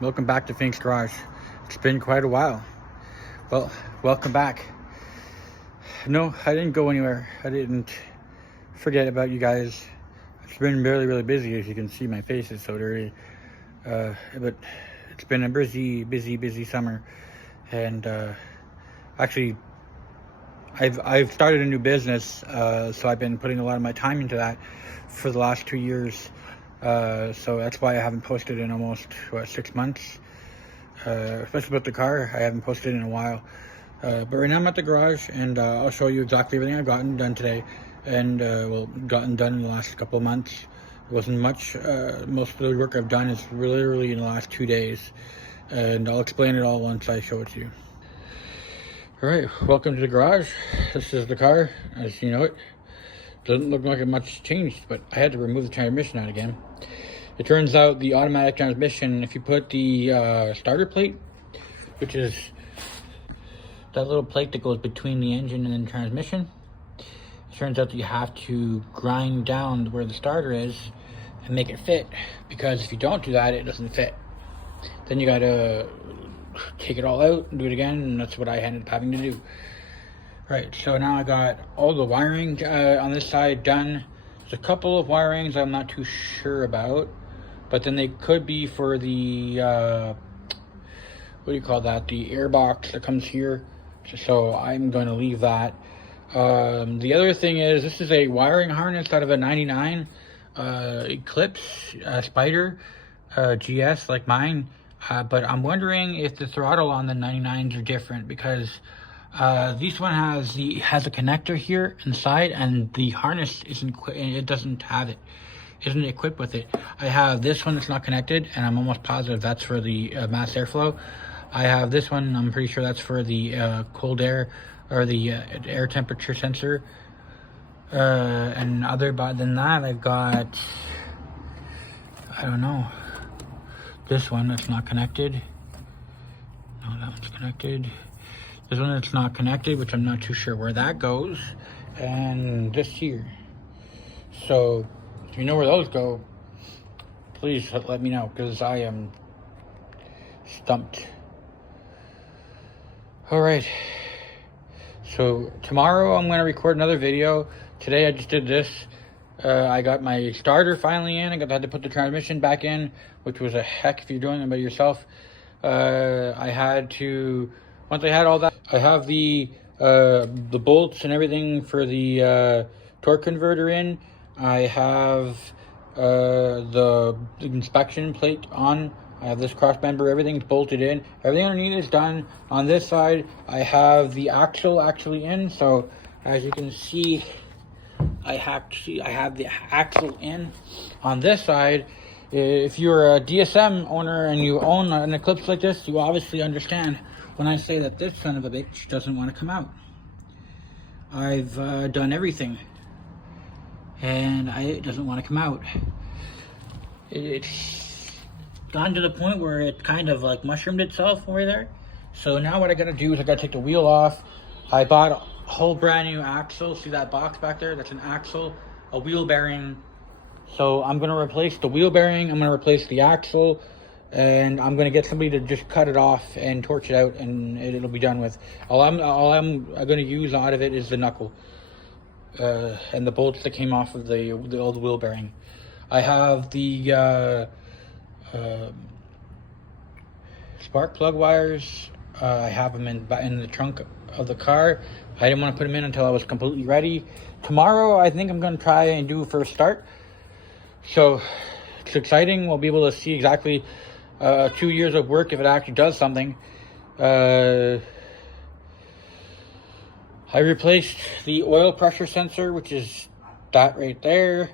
Welcome back to Fink's Garage. It's been quite a while. Well, welcome back. No, I didn't go anywhere. I didn't forget about you guys. It's been really busy. As you can see, my face is so dirty. But it's been a busy summer. And actually, I've started a new business, so I've been putting a lot of my time into that for the last 2 years. So that's why I haven't posted in almost 6 months, especially about the car. I haven't posted in a while, but right now I'm at the garage, and I'll show you exactly everything I've gotten done today, and gotten done in the last couple of months. It wasn't much. Most of the work I've done is literally in the last 2 days, and I'll explain it all once I show it to you. All right, welcome to the garage. This is the car as you know it. Doesn't look like much changed, but I had to remove the transmission out again. It turns out the automatic transmission, if you put the starter plate, which is that little plate that goes between the engine and the transmission, it turns out that you have to grind down where the starter is and make it fit, because if you don't do that, it doesn't fit. Then you gotta take it all out and do it again, and that's what I ended up having to do. Right, so now I got all the wiring on this side done. There's a couple of wirings I'm not too sure about, but then they could be for the, what do you call that? The air box that comes here. So I'm going to leave that. The other thing is, this is a wiring harness out of a 99 Eclipse Spyder GS like mine. But I'm wondering if the throttle on the 99s are different, because this one has a connector here inside, and the harness isn't equipped with it. I have this one that's not connected, and I'm almost positive that's for the mass airflow. I have this one, I'm pretty sure that's for the cold air, or the air temperature sensor. And other than that, I've got, I don't know, this one that's not connected. No, that one's connected. This one that's not connected, which I'm not too sure where that goes. And this here. So, if you know where those go, please let me know, because I am stumped. Alright. So, tomorrow I'm going to record another video. Today I just did this. I got my starter finally in. I had to put the transmission back in, which was a heck if you're doing it by yourself. I had to... Once I had all that, I have the bolts and everything for the torque converter in. I have the inspection plate on. I have this cross member. Everything's bolted in. Everything underneath is done. On this side, I have the axle actually in. So as you can see, I have the axle in. On this side, if you're a DSM owner and you own an Eclipse like this, you obviously understand when I say that this son of a bitch doesn't want to come out. I've done everything, and it doesn't want to come out. It's gone to the point where it kind of like mushroomed itself over there. So now what I gotta do is I gotta take the wheel off. I bought a whole brand new axle. See that box back there? That's an axle, a wheel bearing. So I'm gonna replace the wheel bearing, I'm gonna replace the axle, and I'm gonna get somebody to just cut it off and torch it out, and it'll be done with. All I'm gonna use out of it is the knuckle and the bolts that came off of the old wheel bearing. I have the spark plug wires. I have them in the trunk of the car. I didn't want to put them in until I was completely ready. Tomorrow I think I'm gonna try and do a first start. So it's exciting. We'll be able to see exactly 2 years of work if it actually does something. I replaced the oil pressure sensor, which is that right there.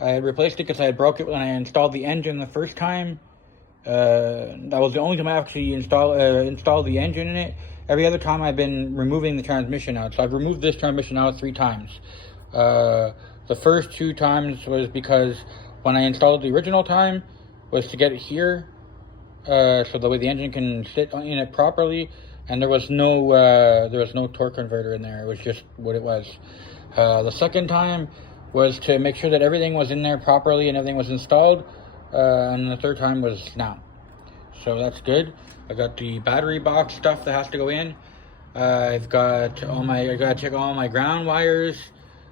I replaced it because I broke it when I installed the engine the first time. That was the only time I actually installed the engine in it. Every other time I've been removing the transmission out. So I've removed this transmission out 3 times. The first 2 times was because when I installed the original time was to get it here, so the way the engine can sit in it properly, and there was no torque converter in there. It was just what it was. The second time was to make sure that everything was in there properly and everything was installed, and the third time was now. so that's good. I got the battery box stuff that has to go in. I gotta check all my ground wires.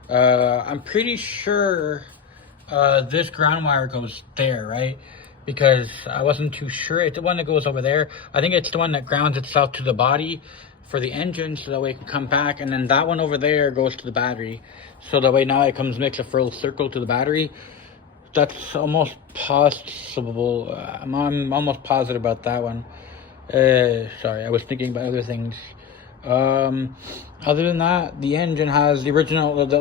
I'm pretty sure this ground wire goes there, right? Because I wasn't too sure. It's the one that goes over there. I think it's the one that grounds itself to the body for the engine, so that way it can come back. And then that one over there goes to the battery, so that way now it makes a full circle to the battery. That's almost possible. I'm almost positive about that one. Sorry, I was thinking about other things. Other than that, the engine has the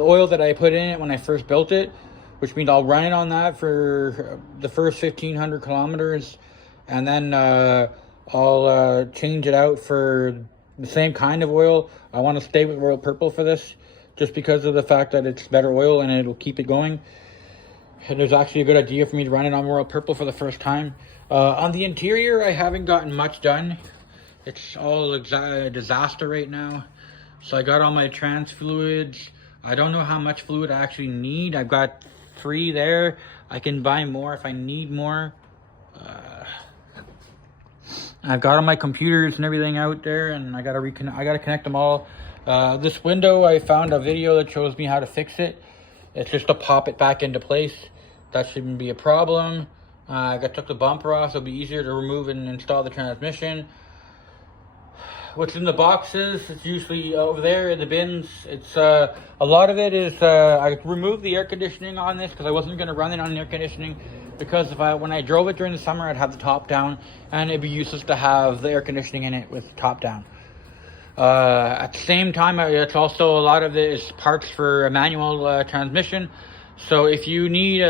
oil that I put in it when I first built it, which means I'll run it on that for the first 1,500 kilometers, and then I'll change it out for the same kind of oil. I want to stay with Royal Purple for this, just because of the fact that it's better oil and it'll keep it going. And there's actually a good idea for me to run it on Royal Purple for the first time. On the interior, I haven't gotten much done. It's all a disaster right now. So I got all my trans fluids. I don't know how much fluid I actually need. I've got 3 there. I can buy more if I need more. I've got all my computers and everything out there, and I gotta connect them all. This window, I found a video that shows me how to fix it. It's just to pop it back into place. That shouldn't be a problem. I took the bumper off, so it'll be easier to remove and install the transmission. What's in the boxes, it's usually over there in the bins. It's a lot of it is I removed the air conditioning on this because I wasn't going to run it on air conditioning, because when I drove it during the summer, I'd have the top down, and it'd be useless to have the air conditioning in it with the top down. At the same time, it's also a lot of it is parts for a manual transmission. So if you need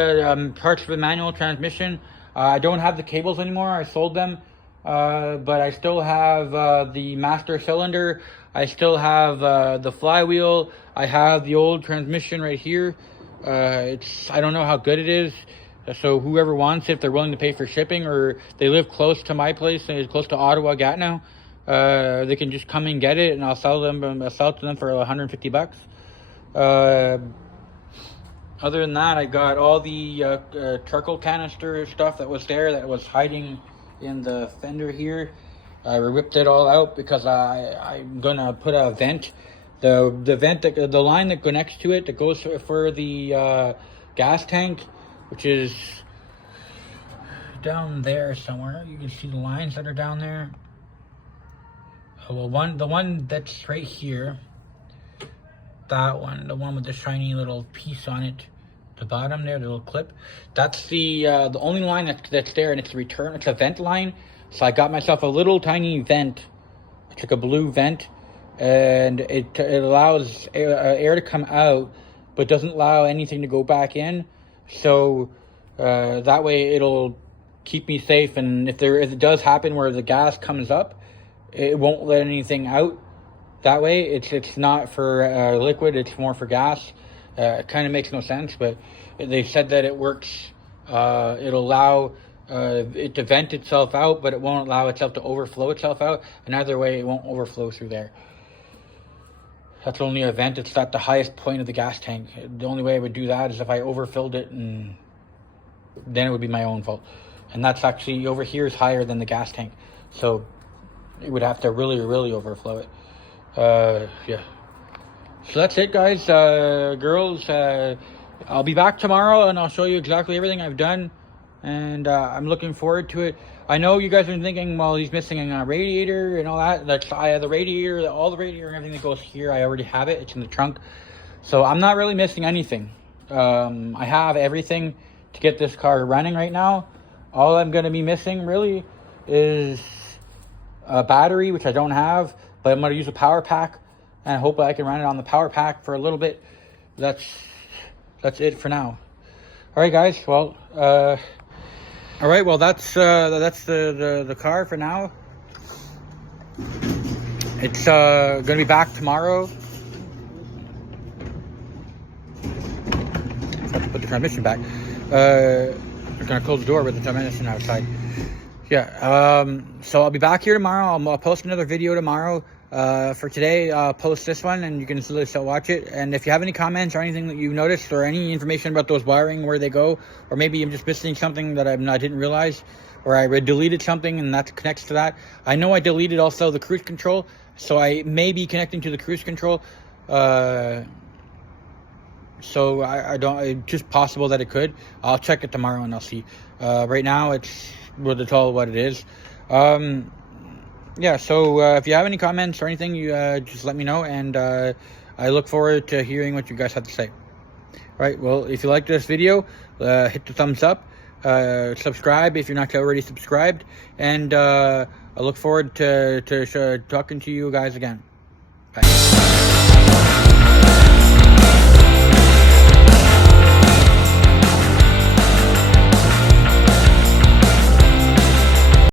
parts for the manual transmission, I don't have the cables anymore. I sold them. But I still have the master cylinder. I still have the flywheel. I have the old transmission right here. I don't know how good it is. So whoever wants it, if they're willing to pay for shipping, or they live close to my place, close to Ottawa, Gatineau, they can just come and get it, and I'll sell it to them for $150. Other than that, I got all the charcoal canister stuff that was there that was hiding in the fender here. I ripped it all out because I'm gonna put a vent. The vent, the line that connects to it, that goes for the gas tank, which is down there somewhere. You can see the lines that are down there. Well, the one that's right here, that one, the one with the shiny little piece on it, the bottom there, the little clip, that's the only line that's there, and it's a vent line. So I got myself a little tiny vent. It's like a blue vent, and it allows air to come out, but doesn't allow anything to go back in. So that way it'll keep me safe, and if it does happen where the gas comes up, it won't let anything out. That way it's not for liquid, it's more for gas. It kind of makes no sense, but they said that it works. It'll allow it to vent itself out, but it won't allow itself to overflow itself out, and either way it won't overflow through there. That's only a vent. It's at the highest point of the gas tank. The only way I would do that is if I overfilled it, and then it would be my own fault. And that's actually, over here is higher than the gas tank, so it would have to really overflow it. Yeah. So that's it, guys, girls. I'll be back tomorrow, and I'll show you exactly everything I've done, and I'm looking forward to it. I know you guys are thinking, well, he's missing a radiator and all that. I have the radiator, all the radiator and everything that goes here. I already have it. It's in the trunk, so I'm not really missing anything. I have everything to get this car running right now. All I'm going to be missing really is a battery, which I don't have, but I'm going to use a power pack, and I hope I can run it on the power pack for a little bit. That's it for now. All right, guys. Well, all right. Well, that's the car for now. It's gonna be back tomorrow. Have to put the transmission back. I'm gonna close the door with the transmission outside. Yeah, so I'll be back here tomorrow. I'll post another video tomorrow. For today, I'll post this one, and you can still watch it. And if you have any comments or anything that you noticed, or any information about those wiring, where they go, or maybe I'm just missing something that I didn't realize, or I deleted something and that connects to that. I know I deleted also the cruise control, so I may be connecting to the cruise control. So I don't, it's just possible that it could. I'll check it tomorrow and I'll see. Right now it's all what it is. Yeah, so if you have any comments or anything, you just let me know, and I look forward to hearing what you guys have to say. Right, well, if you like this video, hit the thumbs up, subscribe if you're not already subscribed, and I look forward to talking to you guys again. Bye.